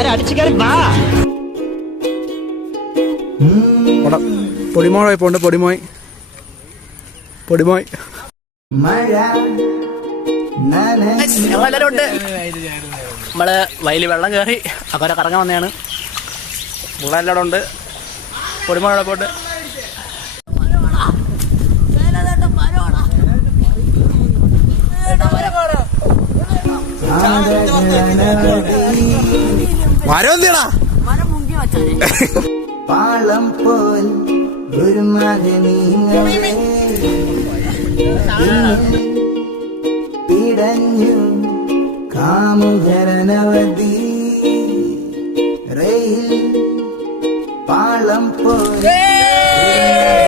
എല്ലാരും അടിച്ചു കയറി വാ. പൊടിമോളായി പോണ്ട്. പൊടിമോയ് ഞങ്ങളെല്ലാരും ഉണ്ട്. നമ്മള് വയലിൽ വെള്ളം കയറി അക്കരെ കറങ്ങാൻ വന്നതാണ്. എല്ലാവരും ഉണ്ട്. പൊടിമോളെ പോട്ട് മരം എന്തിനാ പാളം പോൽ ഒരു പിടഞ്ഞു കാമുകരനവധി റെയിൽ പാളം പോൽ